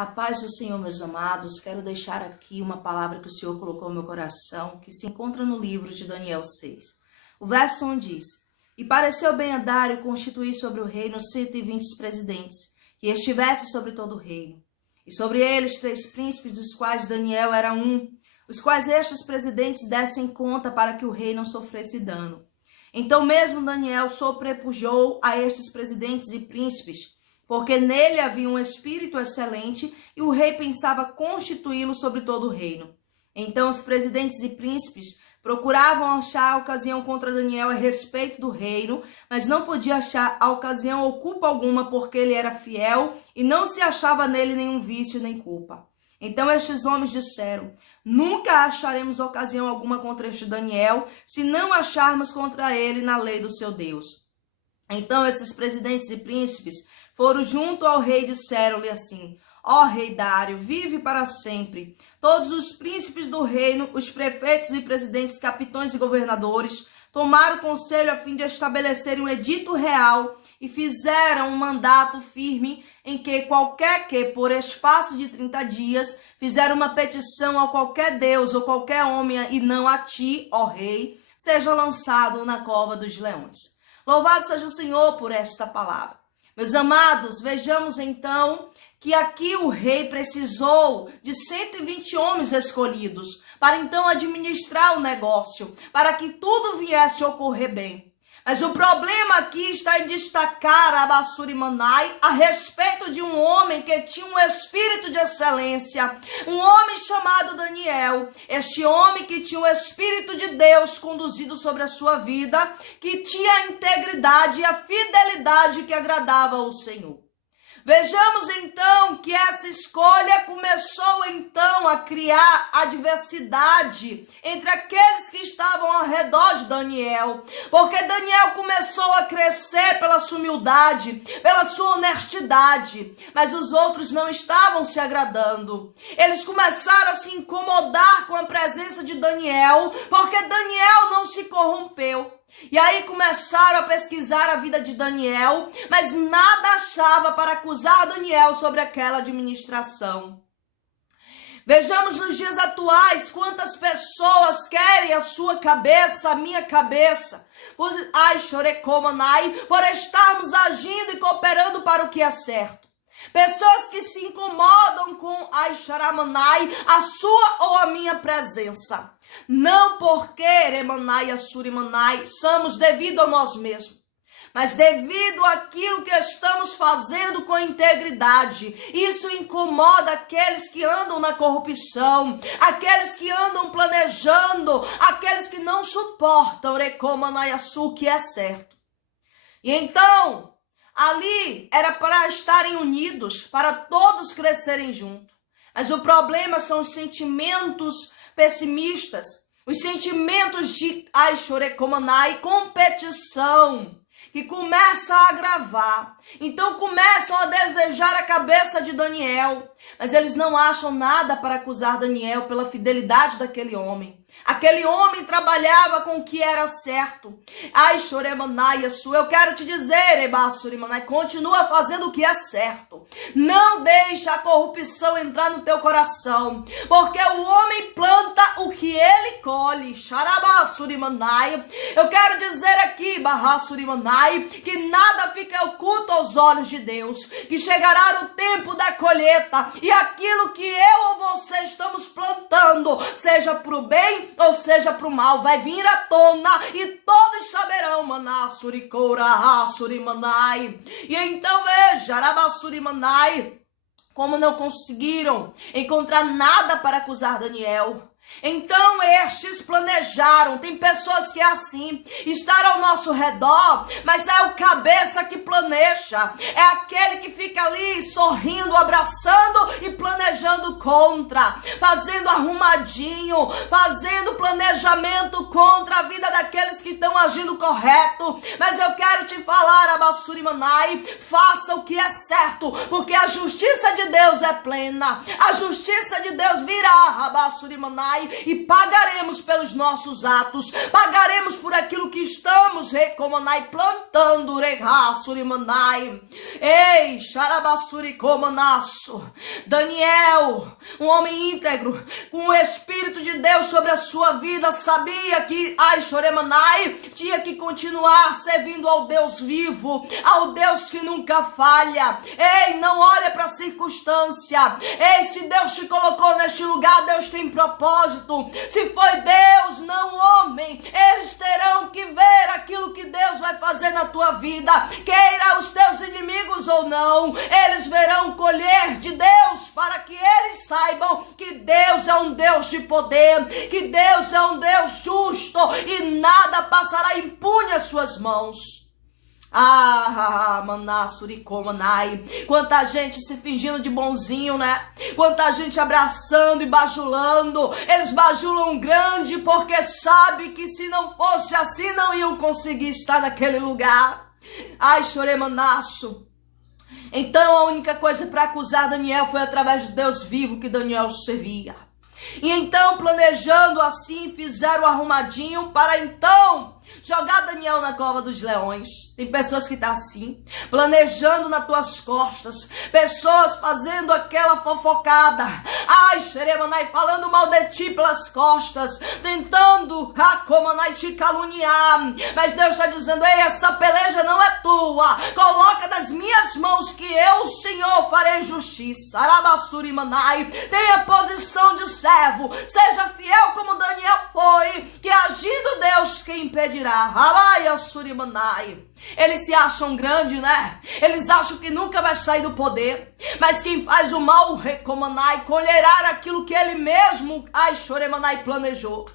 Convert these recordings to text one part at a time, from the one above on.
A paz do Senhor, meus amados, quero deixar aqui uma palavra que o Senhor colocou no meu coração, que se encontra no livro de Daniel 6. O verso 1 diz: E pareceu bem a Dário constituir sobre o reino 120 presidentes, que estivesse sobre todo o reino. E sobre eles 3 príncipes, dos quais Daniel era um, os quais estes presidentes dessem conta para que o rei não sofresse dano. Então mesmo Daniel sobrepujou a estes presidentes e príncipes, porque nele havia um espírito excelente e o rei pensava constituí-lo sobre todo o reino. Então os presidentes e príncipes procuravam achar a ocasião contra Daniel a respeito do reino, mas não podia achar a ocasião ou culpa alguma, porque ele era fiel e não se achava nele nenhum vício nem culpa. Então estes homens disseram: Nunca acharemos ocasião alguma contra este Daniel, se não acharmos contra ele na lei do seu Deus. Então esses presidentes e príncipes foram junto ao rei e disseram-lhe assim: Ó rei Dário, vive para sempre. Todos os príncipes do reino, os prefeitos e presidentes, capitães e governadores, tomaram conselho a fim de estabelecerem um edito real e fizeram um mandato firme em que qualquer que, por espaço de 30 dias, fizer uma petição a qualquer deus ou qualquer homem, e não a ti, ó rei, seja lançado na cova dos leões. Louvado seja o Senhor por esta palavra. Meus amados, vejamos então que aqui o rei precisou de 120 homens escolhidos para então administrar o negócio, para que tudo viesse a ocorrer bem. Mas o problema aqui está em destacar a Bassurimanai a respeito de um homem que tinha um espírito de excelência, um homem chamado Daniel. Este homem que tinha o Espírito de Deus conduzido sobre a sua vida, que tinha a integridade e a fidelidade que agradava ao Senhor. Vejamos então que essa escolha começou então a criar adversidade entre aqueles que estavam ao redor de Daniel, porque Daniel começou a crescer pela sua humildade, pela sua honestidade, mas os outros não estavam se agradando. Eles começaram a se incomodar com a presença de Daniel, porque Daniel não se corrompeu. E aí começaram a pesquisar a vida de Daniel, mas nada achava para acusar Daniel sobre aquela administração. Vejamos nos dias atuais quantas pessoas querem a sua cabeça, a minha cabeça, por estarmos agindo e cooperando para o que é certo. Pessoas que se incomodam com a sua ou a minha presença. Não porque Remanai, Assurimanai, somos devido a nós mesmos, mas devido àquilo que estamos fazendo com integridade. Isso incomoda aqueles que andam na corrupção, aqueles que andam planejando, aqueles que não suportam Rekomanai Assu, que é certo. E então, ali era para estarem unidos, para todos crescerem juntos. Mas o problema são os sentimentos pessimistas, os sentimentos de Aishorekomanai, competição, que começa a agravar. Então começam a desejar a cabeça de Daniel, mas eles não acham nada para acusar Daniel pela fidelidade daquele homem. Aquele homem trabalhava com o que era certo. Eu quero te dizer, Ebassurimanai, continua fazendo o que é certo. Não deixa a corrupção entrar no teu coração, porque o homem planta o que ele colhe. Xarabassurimanai. Eu quero dizer aqui, Barrassurimanai, que nada fica oculto aos olhos de Deus, que chegará o tempo da colheita, e aquilo que eu ou você estamos plantando, seja para o bem ou seja para o mal, vai vir à tona e todos saberão, Manassuricoura, Assurimanai. E então veja, Arabassurimanai, como não conseguiram encontrar nada para acusar Daniel. Então estes planejaram. Tem pessoas que é assim, estar ao nosso redor, mas é o cabeça que planeja, é aquele que fica ali sorrindo, abraçando e planejando contra, fazendo arrumadinho, fazendo planejamento contra a vida daqueles que estão agindo correto. Mas eu quero te falar, Abassuri Manai, faça o que é certo, porque a justiça de Deus é plena, a justiça de Deus virá, Abassuri Manai, e pagaremos pelos nossos atos, pagaremos por aquilo que estamos recomanai, plantando, Rehassuri Manai. Ei, Xarabassuri Comanaço, Daniel, um homem íntegro, com o Espírito de Deus sobre a sua vida, sabia que Aishoremanai tinha que continuar servindo ao Deus vivo, ao Deus que nunca falha. Ei, não olha para a circunstância. Ei, se Deus te colocou neste lugar, Deus tem propósito. Se foi Deus, não homem, eles terão que ver aquilo que Deus vai fazer na tua vida, queira os teus inimigos ou não, eles verão colher de Deus, para que eles saibam que Deus é um Deus de poder, que Deus é um Deus justo e nada passará impune às suas mãos. Manassuri Komanai, quanta gente se fingindo de bonzinho, né? Quanta gente abraçando e bajulando. Eles bajulam grande porque sabe que se não fosse assim não iam conseguir estar naquele lugar. Ai, Choremanaço. Então a única coisa para acusar Daniel foi através de Deus vivo que Daniel servia. E então, planejando assim, fizeram o arrumadinho para então jogar Daniel na cova dos leões. Tem pessoas que estão assim, planejando nas tuas costas, pessoas fazendo aquela fofocada, ai, Xeremanai, falando mal de ti pelas costas, tentando Hakomanai te caluniar. Mas Deus está dizendo: ei, essa peleja não é tua, coloca nas minhas mãos que eu, Senhor, farei justiça. Arabassuri Manai, tenha posição de servo, seja fiel como Daniel foi, que agindo Deus quem impedirá. Eles se acham grandes, né? Eles acham que nunca vai sair do poder. Mas quem faz o mal, Recomanai, colherá aquilo que ele mesmo, Choremanai, planejou.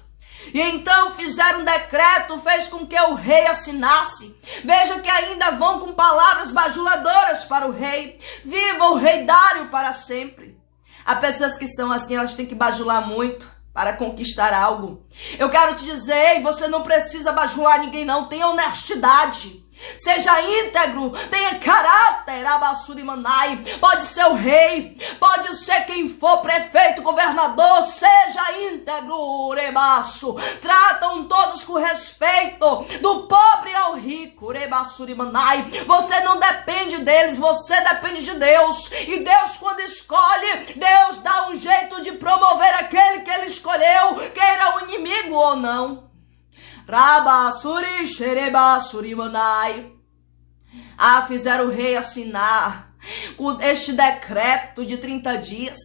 E então fizeram um decreto, fez com que o rei assinasse. Veja que ainda vão com palavras bajuladoras para o rei. Viva o rei Dário para sempre. Há pessoas que são assim, elas têm que bajular muito para conquistar algo. Eu quero te dizer, você não precisa bajular ninguém não, tenha honestidade. Seja íntegro, tenha caráter, Abassuri Manai. Pode ser o rei, pode ser quem for, prefeito, governador, seja íntegro, Rebaço. Tratam todos com respeito, do pobre ao rico, Rebassuri Manai. Você não depende deles, você depende de Deus. E Deus, quando escolhe, Deus dá um jeito de promover aquele que ele escolheu, queira o inimigo ou não. Rabassuri Xerebassuri Manai. Fizeram o rei assinar este decreto de 30 dias.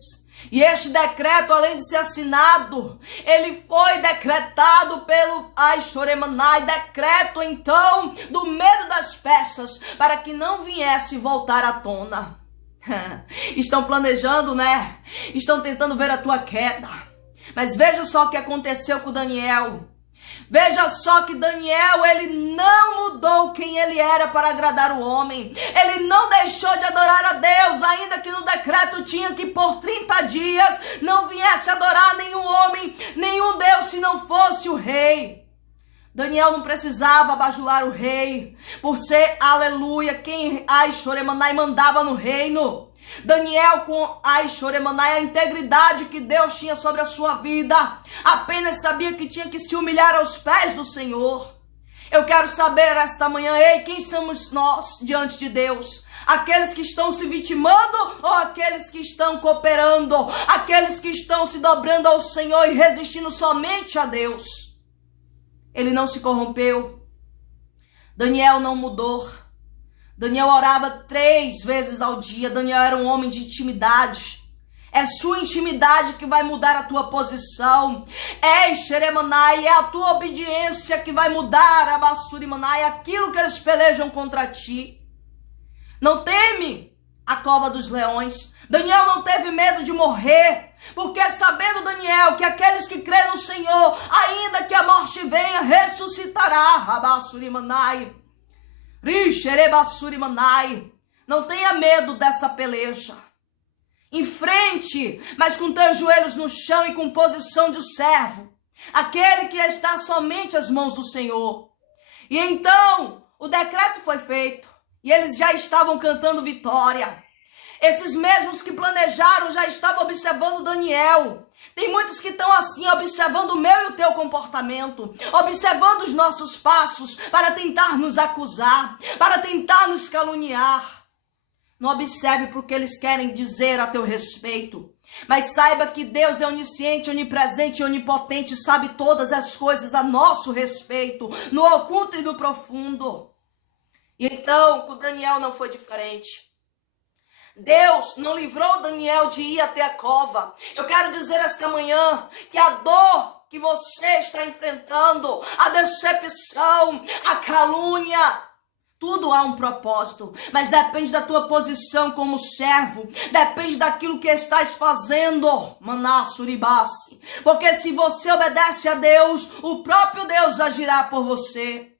E este decreto, além de ser assinado, ele foi decretado pelo Aishoremanai, decreto então do medo das peças, para que não viesse voltar à tona. Estão planejando, né? Estão tentando ver a tua queda. Mas veja só o que aconteceu com Daniel. Veja só que Daniel, ele não mudou quem ele era para agradar o homem. Ele não deixou de adorar a Deus, ainda que no decreto tinha que por 30 dias não viesse adorar nenhum homem, nenhum Deus, se não fosse o rei. Daniel não precisava bajular o rei, por ser, aleluia, quem Aishoremanai mandava no reino. Daniel, com Aishoremanai, a integridade que Deus tinha sobre a sua vida, apenas sabia que tinha que se humilhar aos pés do Senhor. Eu quero saber esta manhã, ei, quem somos nós diante de Deus? Aqueles que estão se vitimando ou aqueles que estão cooperando? Aqueles que estão se dobrando ao Senhor e resistindo somente a Deus? Ele não se corrompeu. Daniel não mudou. Daniel orava 3 vezes ao dia. Daniel era um homem de intimidade. É sua intimidade que vai mudar a tua posição. Xeremanai, é a tua obediência que vai mudar, Abassuri Manai, aquilo que eles pelejam contra ti. Não teme a cova dos leões. Daniel não teve medo de morrer, porque sabendo Daniel que aqueles que creem no Senhor, ainda que a morte venha, ressuscitará, Abassuri Manai. Não tenha medo dessa peleja. Enfrente Dobre-te, mas com teus joelhos no chão e com posição de servo. Aquele que está somente às mãos do Senhor. E então o decreto foi feito. E eles já estavam cantando vitória. Esses mesmos que planejaram já estavam observando Daniel. Tem muitos que estão assim, observando o meu e o teu comportamento, observando os nossos passos para tentar nos acusar, para tentar nos caluniar. Não observe porque eles querem dizer a teu respeito. Mas saiba que Deus é onisciente, onipresente e onipotente, sabe todas as coisas a nosso respeito, no oculto e no profundo. E então, com Daniel não foi diferente. Deus não livrou Daniel de ir até a cova. Eu quero dizer esta manhã que a dor que você está enfrentando, a decepção, a calúnia, tudo há um propósito, mas depende da tua posição como servo, depende daquilo que estás fazendo, Manassuribassi. Porque se você obedece a Deus, o próprio Deus agirá por você.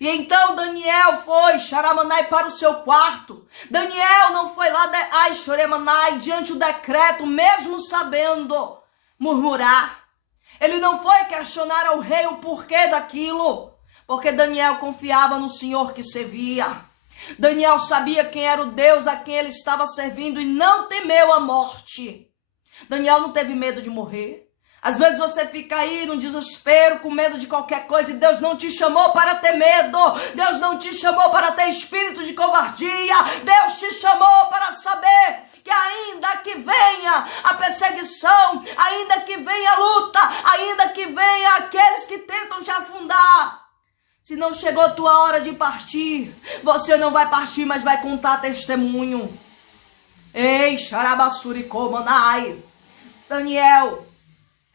E então Daniel foi, Xaramanai, para o seu quarto. Daniel não foi lá, Xoremanai, diante do decreto, mesmo sabendo murmurar. Ele não foi questionar ao rei o porquê daquilo, porque Daniel confiava no Senhor que servia. Daniel sabia quem era o Deus a quem ele estava servindo e não temeu a morte. Daniel não teve medo de morrer. Às vezes você fica aí no desespero, com medo de qualquer coisa, e Deus não te chamou para ter medo. Deus não te chamou para ter espírito de covardia. Deus te chamou para saber que ainda que venha a perseguição, ainda que venha a luta, ainda que venha aqueles que tentam te afundar, se não chegou a tua hora de partir, você não vai partir, mas vai contar testemunho. Ei, Xarabassuricomanai. Daniel,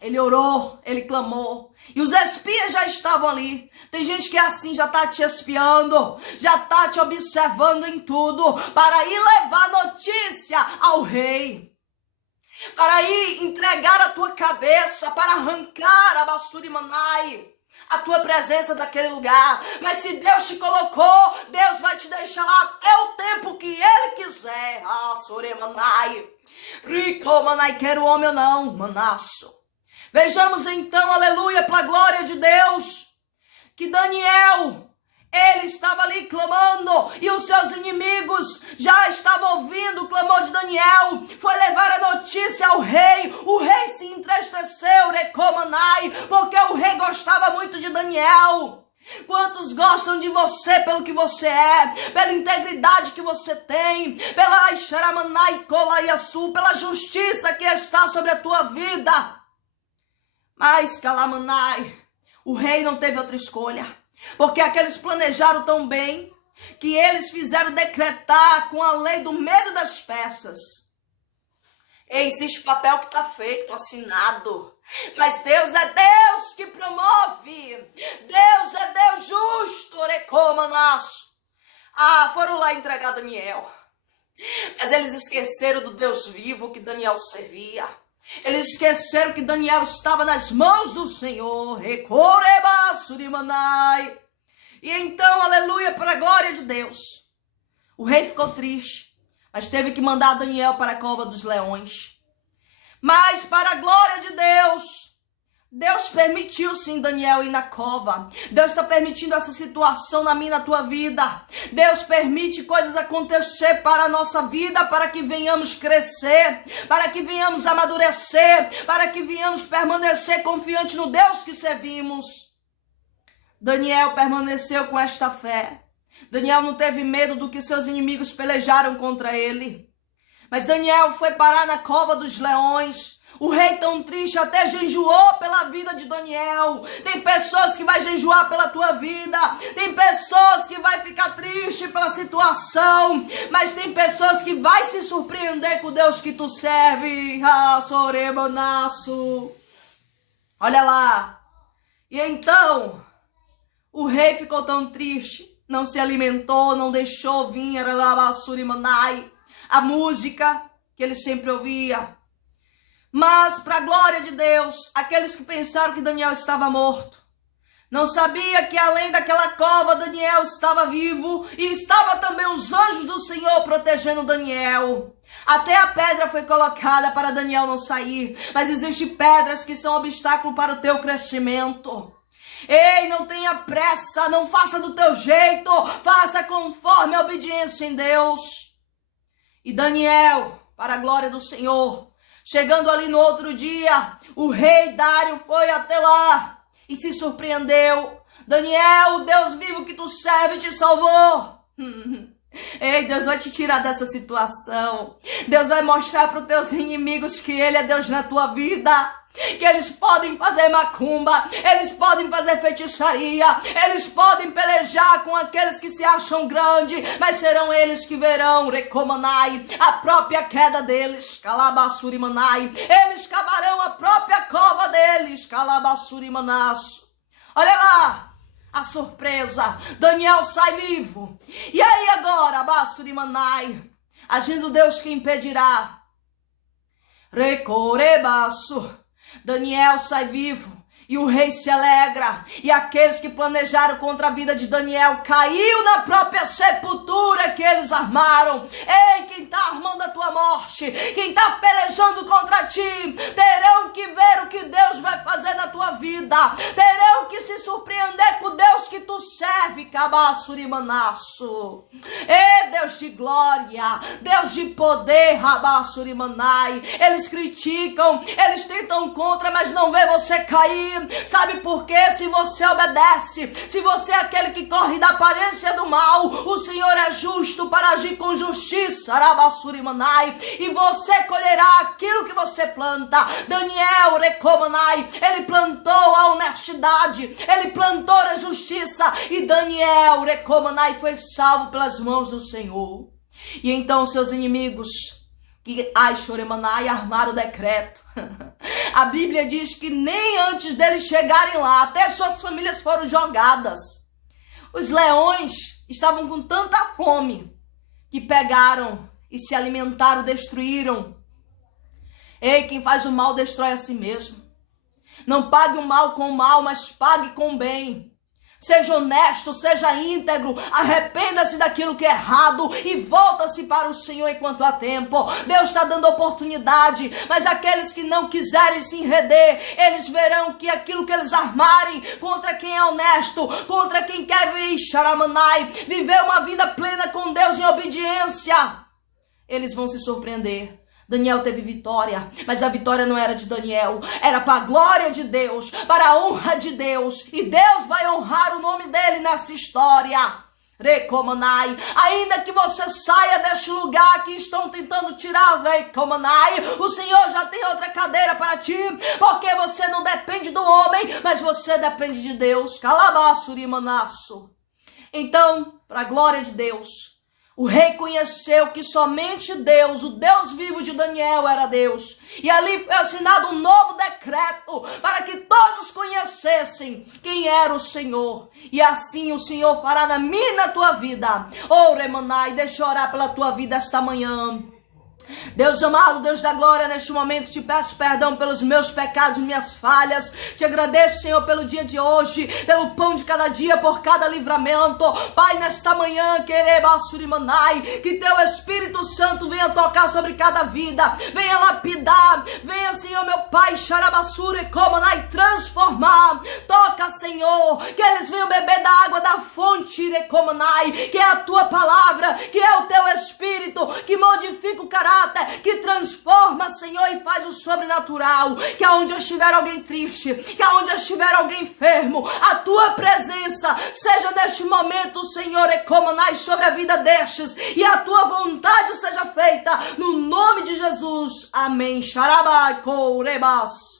ele orou, ele clamou. E os espias já estavam ali. Tem gente que é assim, já está te espiando, já está te observando em tudo, para ir levar notícia ao rei, para ir entregar a tua cabeça, para arrancar a Bassurimanai, a tua presença daquele lugar. Mas se Deus te colocou, Deus vai te deixar lá até o tempo que Ele quiser. Ah, Soremanai, Ricomanai, quer o homem ou não, manasso. Vejamos então, aleluia, para a glória de Deus, que Daniel, ele estava ali clamando, e os seus inimigos já estavam ouvindo o clamor de Daniel. Foi levar a notícia ao rei. O rei se entristeceu, Recomanai, porque o rei gostava muito de Daniel. Quantos gostam de você pelo que você é, pela integridade que você tem, pela Xaramanai, Colaiaçu, pela justiça que está sobre a tua vida? Mas, Calamanai, o rei não teve outra escolha, porque aqueles planejaram tão bem que eles fizeram decretar com a lei do medo das peças. Existe papel que está feito, assinado, mas Deus é Deus que promove, Deus é Deus justo, Recomanaço. Foram lá entregar Daniel, mas eles esqueceram do Deus vivo que Daniel servia. Eles esqueceram que Daniel estava nas mãos do Senhor. E então, aleluia, para a glória de Deus, o rei ficou triste, mas teve que mandar Daniel para a cova dos leões. Mas para a glória de Deus, Deus permitiu sim Daniel ir na cova. Deus está permitindo essa situação na minha e na tua vida. Deus permite coisas acontecer para a nossa vida, para que venhamos crescer, para que venhamos amadurecer, para que venhamos permanecer confiante no Deus que servimos. Daniel permaneceu com esta fé. Daniel não teve medo do que seus inimigos pelejaram contra ele. Mas Daniel foi parar na cova dos leões. O rei tão triste até jejuou pela vida de Daniel. Tem pessoas que vai jejuar pela tua vida. Tem pessoas que vai ficar triste pela situação. Mas tem pessoas que vai se surpreender com o Deus que tu serve. Sorebanaço. Olha lá. E então, o rei ficou tão triste. Não se alimentou, não deixou vir a música que ele sempre ouvia. Mas, para a glória de Deus, aqueles que pensaram que Daniel estava morto, Não sabia que além daquela cova, Daniel estava vivo e estava também os anjos do Senhor protegendo Daniel. Até a pedra foi colocada para Daniel não sair, mas existem pedras que são obstáculo para o teu crescimento. Ei, não tenha pressa, não faça do teu jeito, faça conforme a obediência em Deus. E Daniel, para a glória do Senhor, chegando ali no outro dia, o rei Dário foi até lá e se surpreendeu. Daniel, o Deus vivo que tu serve, te salvou. Ei, Deus vai te tirar dessa situação. Deus vai mostrar para os teus inimigos que Ele é Deus na tua vida. Que eles podem fazer macumba, eles podem fazer feitiçaria, eles podem pelejar com aqueles que se acham grandes, mas serão eles que verão, Recomanai, a própria queda deles, Calabassurimanai. Eles cavarão a própria cova deles, Calabassurimanas. Olha lá. A surpresa, Daniel sai vivo. E aí agora, Bassurimanai, agindo Deus que impedirá. Recorebaço, Daniel sai vivo. E o rei se alegra, e aqueles que planejaram contra a vida de Daniel caiu na própria sepultura que eles armaram. Ei, quem está armando a tua morte, quem está pelejando contra ti, terão que ver o que Deus vai fazer na tua vida, terão que se surpreender com o Deus que tu serve, Cabassurimanaço. Ei, Deus de glória, Deus de poder, Rabassurimanai. Eles criticam, eles tentam contra, mas não vê você cair. Sabe por quê? Se você obedece, se você é aquele que corre da aparência do mal, o Senhor é justo para agir com justiça, Arabassurimanai, e você colherá aquilo que você planta. Daniel, Recomanai, ele plantou a honestidade, ele plantou a justiça, e Daniel, Recomanai, foi salvo pelas mãos do Senhor. E então seus inimigos, que Aishoremanai, armaram o decreto. A Bíblia diz que nem antes deles chegarem lá, até suas famílias foram jogadas. Os leões estavam com tanta fome que pegaram e se alimentaram, destruíram. Ei, quem faz o mal destrói a si mesmo. Não pague o mal com o mal, mas pague com o bem. Seja honesto, seja íntegro, arrependa-se daquilo que é errado e volta-se para o Senhor enquanto há tempo. Deus está dando oportunidade, mas aqueles que não quiserem se enreder, eles verão que aquilo que eles armarem contra quem é honesto, contra quem quer viver uma vida plena com Deus em obediência, eles vão se surpreender. Daniel teve vitória, mas a vitória não era de Daniel, era para a glória de Deus, para a honra de Deus, e Deus vai honrar o nome dele nessa história. Recomanai, ainda que você saia deste lugar que estão tentando tirar, Recomanai, o Senhor já tem outra cadeira para ti, porque você não depende do homem, mas você depende de Deus. Calabassurimanaço. Então, para a glória de Deus, o rei conheceu que somente Deus, o Deus vivo de Daniel, era Deus. E ali foi assinado um novo decreto para que todos conhecessem quem era o Senhor. E assim o Senhor fará na minha e na tua vida. Oh, Remanai, deixa eu orar pela tua vida esta manhã. Deus amado, Deus da glória, neste momento te peço perdão pelos meus pecados e minhas falhas. Te agradeço, Senhor, pelo dia de hoje, pelo pão de cada dia, por cada livramento. Pai, nesta manhã, que teu Espírito Santo venha tocar sobre cada vida, venha lapidar, venha, Senhor, meu Pai, transformar. Toca, Senhor, que eles venham beber da água da fonte, que é a tua palavra, que é o teu Espírito, que modifica o caráter, que transforma, Senhor, e faz o sobrenatural. Que aonde estiver alguém triste, que aonde estiver alguém enfermo, a tua presença seja neste momento, Senhor, sobre a vida destes, e a tua vontade seja feita no nome de Jesus. Amém. Xarabai, Rebas.